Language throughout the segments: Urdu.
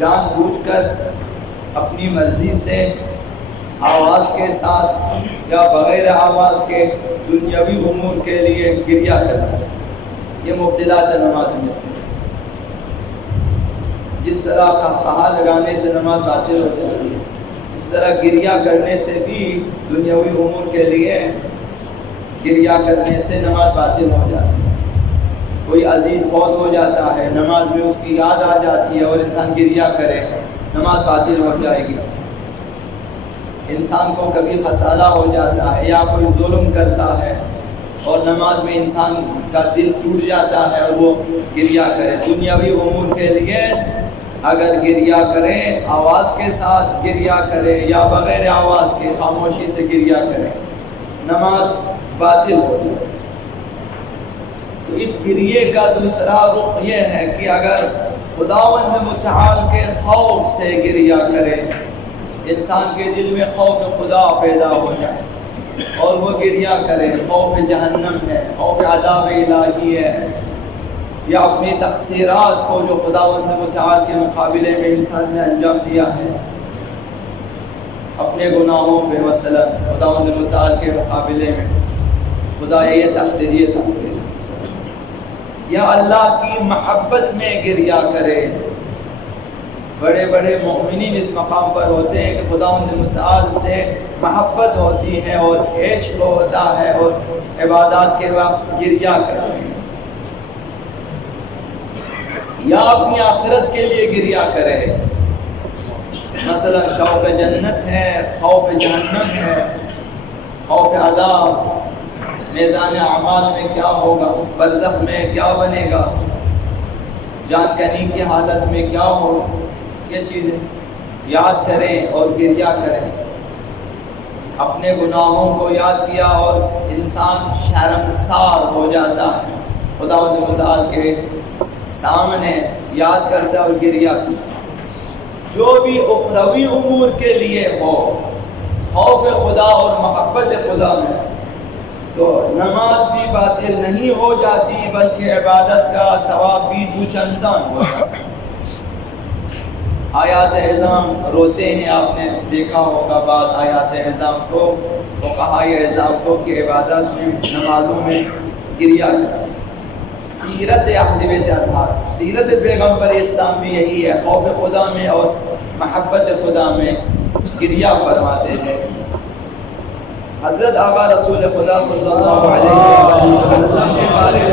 جان بوجھ کر اپنی مرضی سے آواز کے ساتھ یا بغیر آواز کے دنیاوی امور کے لیے گریہ کرنا، یہ مبتلات نماز میں سے۔ جس طرح قہقہا لگانے سے نماز باطل ہو جاتی ہے، اس طرح گریہ کرنے سے بھی دنیاوی امور کے لیے گریہ کرنے سے نماز باطل ہو جاتی ہے۔ کوئی عزیز فوت ہو جاتا ہے، نماز میں اس کی یاد آ جاتی ہے اور انسان گریہ کرے، نماز باطل ہو جائے گی۔ انسان کو کبھی خسارہ ہو جاتا ہے یا کوئی ظلم کرتا ہے اور نماز میں انسان کا دل ٹوٹ جاتا ہے اور وہ گریہ کرے۔ دنیاوی امور کے لیے اگر گریہ کرے، آواز کے ساتھ گریہ کرے یا بغیر آواز کے خاموشی سے گریہ کرے، نماز باطل ہو جائے۔ تو اس گریے کا دوسرا رخ یہ ہے کہ اگر خداوند متعال کے خوف سے گریہ کرے، انسان کے دل میں خوف خدا پیدا ہو جائے اور وہ گریہ کرے، خوف جہنم ہے، خوف عذاب الہی ہے، یا اپنی تقصیرات کو جو خداوند متعال کے مقابلے میں انسان نے انجام دیا ہے، اپنے گناہوں پہ مثلا خداوند متعال کے مقابلے میں خدا یہ تقصیر یا اللہ کی محبت میں گریہ کرے۔ بڑے بڑے مومنین اس مقام پر ہوتے ہیں کہ خداوند متعال سے محبت ہوتی ہے اور عشق ہوتا ہے اور عبادات کے وقت گریہ کرتے ہیں، یا اپنی آخرت کے لیے گریہ کرے، مثلا شوق جنت ہے، خوف جہنم ہے، خوف عذاب، میزان اعمال میں کیا ہوگا، برزخ میں کیا بنے گا، جان کنی کی حالت میں کیا ہو، یہ چیزیں یاد کریں اور گریہ کریں۔ اپنے گناہوں کو یاد کیا اور انسان شرمسار ہو جاتا ہے، خداوند متعال کے سامنے یاد کرتا ہے اور گریہ کرتا ہے۔ جو بھی اخروی امور کے لیے ہو، خوف خدا اور محبت خدا میں، تو نماز بھی باطل نہیں ہو جاتی بلکہ عبادت کا ثواب بھی دو چندان ہو جاتا ہے۔ آیات اعظام روتے ہیں، آپ نے دیکھا ہوگا بعض آیات اعظام کو، فقہائے اعظام کو کہ عبادت میں نمازوں میں گریہ کرتے ہیں۔ سیرت اہل بیت اطہار، سیرت پیغمبر اسلام بھی یہی ہے، خوف خدا میں اور محبت خدا میں گریہ فرماتے ہیں۔ حضرت آقا رسول خدا صلی اللہ علیہ وسلم کے بارے میں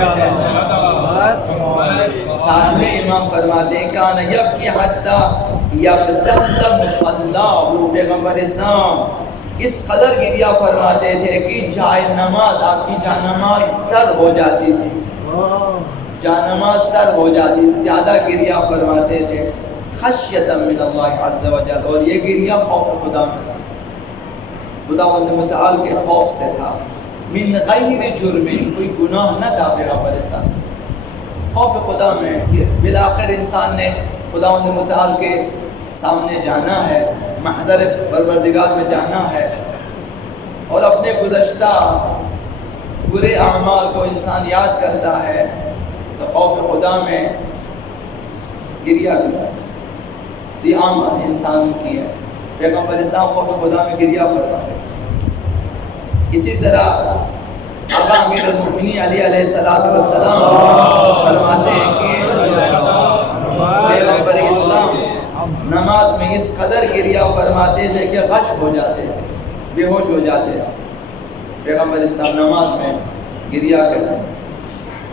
ساتویں امام فرماتے ہیں کان یبکی حتی یبتل مصلاہ، پیغمبر اسلام اس قدر گریہ فرماتے تھے کہ جائے نماز، آپ کی جانماز تر ہو جاتی تھی، جانماز تر ہو جاتی تھی، زیادہ گریہ فرماتے تھے، خشیۃ من اللہ عز وجل، اور یہ گریہ خوف خدا میں، خداوند متعال کے خوف سے تھا، من غیر جرم، کوئی گناہ نہ تھا پیغمبر اسلام، خوف خدا میں کہ بالآخر انسان نے خداوند متعال کے سامنے جانا ہے، محضر پروردگار میں جانا ہے، اور اپنے گزشتہ برے اعمال کو انسان یاد کرتا ہے تو خوف خدا میں گریہ کرتا ہے۔ یہ عام انسان کی ہے، پیغمبر اسلام خوف خدا میں گریہ کرتا ہے۔ اسی طرح آقا امیر المؤمنین علیہ السلام فرماتے ہیں کہ پیغمبر اسلام نماز میں اس قدر گریہ فرماتے تھے کہ غش ہو جاتے تھے، بے ہوش ہو جاتے تھے، پیغمبر اسلام نماز میں گریہ کرتے۔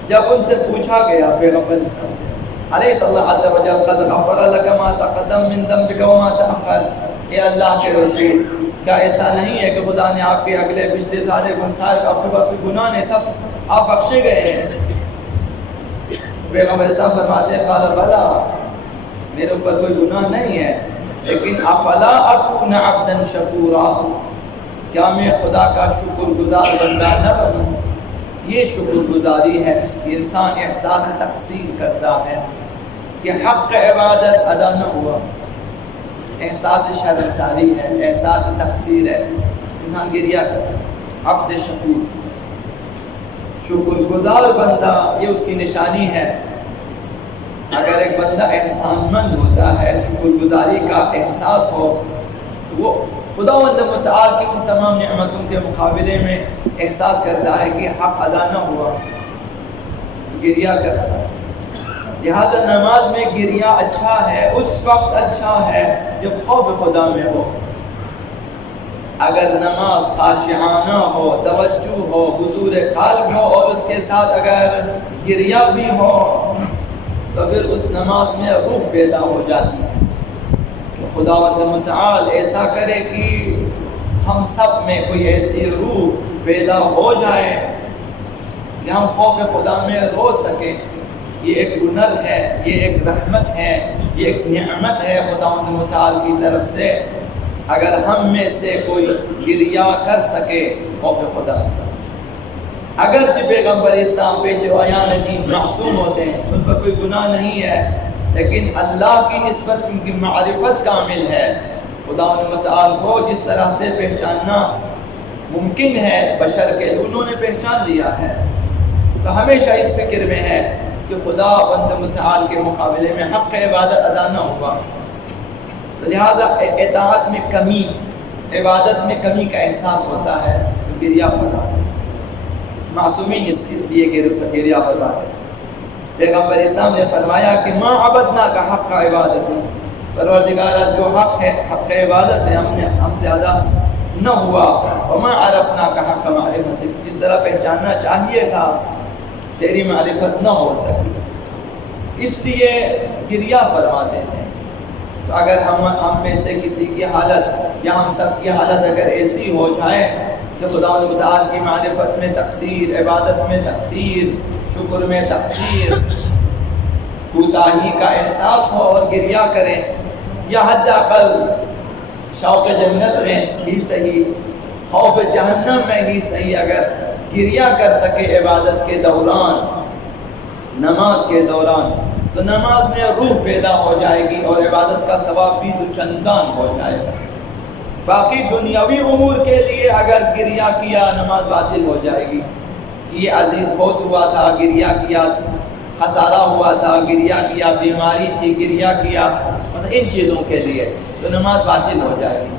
جب ان سے پوچھا گیا پیغمبر اسلام سے علیہ صلی اللہ عز وجل قد غفر لک ما تقدم من ذنبک وما تأخر، اے اللہ کے رسول کیا ایسا نہیں ہے کہ خدا نے آپ کے اگلے پچھلے سارے گناہ نے سب آپ بخشے گئے ہیں؟ پیغمبر صاحب فرماتے ہیں قال بلا، میرے اوپر کوئی گناہ نہیں ہے، لیکن افلا اکون عبدا شکورا، کیا میں خدا کا شکر گزار بندہ نہ بنوں؟ یہ شکر گزاری ہے کہ انسان احساس تقصیر کرتا ہے کہ حق عبادت ادا نہ ہوا، احساس شرمساری ہے، احساس تقصیر ہے، انسان گریہ کرتا ہے۔ عبد شکور، شکر گزار بندہ، یہ اس کی نشانی ہے۔ اگر اگر ایک بندہ احسان مند ہوتا ہے، شکر گزاری کا احساس ہو، تو وہ خداوند متعال کی ان تمام نعمتوں کے مقابلے میں احساس کرتا ہے کہ حق ادا نہ ہوا، گریہ کرتا ہے۔ لہذا نماز میں گریہ اچھا ہے، اس وقت اچھا ہے جب خوف خدا میں ہو۔ اگر نماز خاشعانہ ہو، توجہ ہو، حضور قلب ہو اور اس کے ساتھ اگر گریہ بھی ہو تو پھر اس نماز میں روح پیدا ہو جاتی ہے کہ خداوند متعال ایسا کرے کہ ہم سب میں کوئی ایسی روح پیدا ہو جائے کہ ہم خوف خدا میں رو سکیں۔ یہ ایک ہنر ہے، یہ ایک رحمت ہے، یہ ایک نعمت ہے خداوند متعال کی طرف سے، اگر ہم میں سے کوئی گریہ کر سکے خوف خدا۔ اگرچہ پیغمبر اسلام پیشوایان دین معصوم ہوتے ہیں، ان پر کوئی گناہ نہیں ہے، لیکن اللہ کی نسبت ان کی معرفت کامل ہے۔ خداوند متعال کو جس طرح سے پہچاننا ممکن ہے بشر کے، انہوں نے پہچان لیا ہے، تو ہمیشہ اس فکر میں ہے کہ خداوند متعال کے مقابلے میں حق عبادت ادا نہ ہوا، تو لہذا اطاعت میں کمی، عبادت میں کمی کا احساس ہوتا ہے تو گریہ فرماتے ہیں۔ معصومین اس لیے گریہ فرماتے ہیں۔ پیغمبر اسلام نے فرمایا کہ ما عبدنا کا حق کا عبادت ہے، پروردگارہ جو حق ہے، حق عبادت ہے، ہم سے ادا نہ ہوا، وما عرفنا کا حق معرفت ہے، جس طرح پہچاننا چاہیے تھا تیری معرفت نہ ہو سکی، اس لیے گریہ فرماتے تھے۔ تو اگر ہم میں سے کسی کی حالت یا ہم سب کی حالت اگر ایسی ہو جائے کہ خداوند متعال کی معرفت میں تقصیر، عبادت میں تقصیر، شکر میں تقصیر، کوتاہی کا احساس ہو اور گریہ کریں، یا حد اقل شوق جنت میں ہی صحیح، خوف جہنم میں ہی صحیح، اگر گریہ کر سکے عبادت کے دوران، نماز کے دوران، تو نماز میں روح پیدا ہو جائے گی اور عبادت کا ثواب بھی دو چندان ہو جائے گا۔ باقی دنیاوی امور کے لیے اگر گریہ کیا نماز باطل ہو جائے گی، یہ عزیز فوت ہوا تھا گریہ کیا، خسارہ ہوا تھا گریہ کیا، بیماری تھی گریہ کیا، ان چیزوں کے لیے تو نماز باطل ہو جائے گی۔